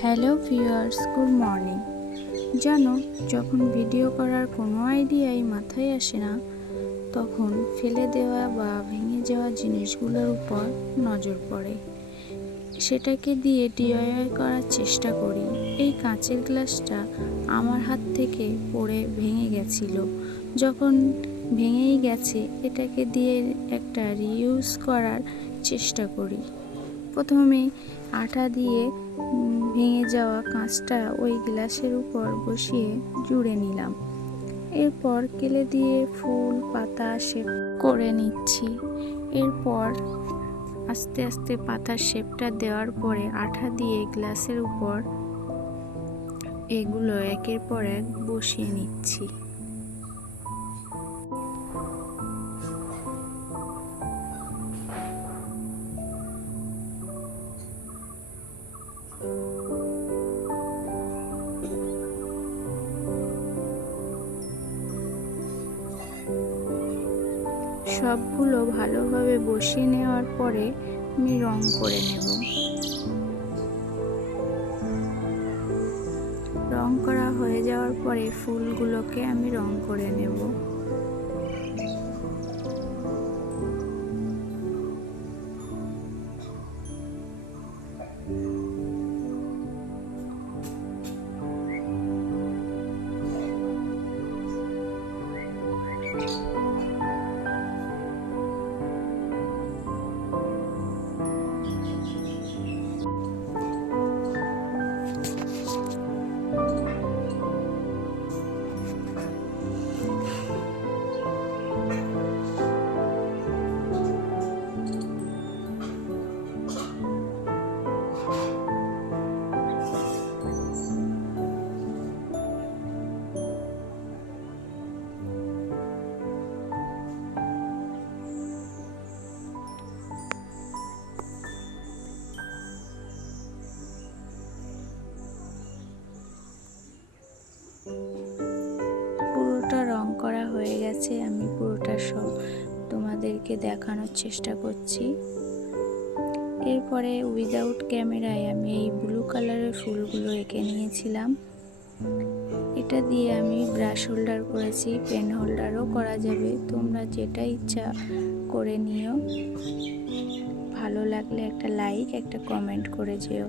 Hello viewers, good morning. জানো, যখন video করার কোনো আইডিয়াই মাথায় আসে না, তখন ফেলে দেওয়া বা ভেঙে যাওয়া জিনিসগুলোর উপর নজর পড়ে। সেটাকে দিয়ে ডিআইওয়াই করার চেষ্টা করি। এই কাঁচের গ্লাসটা আমার হাত থেকে পড়ে ভেঙে গেছিল। যখন ভেঙেই গেছে, এটাকে দিয়ে একটা রিইউজ করার চেষ্টা করি। প্রথমে আটা দিয়ে ভেঙে যাওয়া কাঁচটা ওই গ্লাসের উপর বসিয়ে জুড়ে নিলাম। এরপর কেলে দিয়ে ফুল পাতা শেপ করে নিচ্ছি। এরপর আস্তে আস্তে পাতার শেপটা দেওয়ার পরে আঠা দিয়ে গ্লাসের উপর এগুলো একের পর এক বসিয়ে নিচ্ছি। সবগুলো ভালোভাবে বসিয়ে নেওয়ার পরে আমি রং করে নেব। রং করা হয়ে যাওয়ার পরে ফুলগুলোকে আমি রং করে নেব। পুরোটা রং করা হয়ে গেছে। আমি পুরোটা সব তোমাদেরকে দেখানোর চেষ্টা করছি। এরপরে উইদাউট ক্যামেরায় আমি এই ব্লু কালারের ফুলগুলো এঁকে নিয়েছিলাম। এটা দিয়ে আমি ব্রাশ হোল্ডার করেছি, পেন হোল্ডারও করা যাবে, তোমরা যেটা ইচ্ছা করে নিও। ভালো লাগলে একটা লাইক, একটা কমেন্ট করে যেও।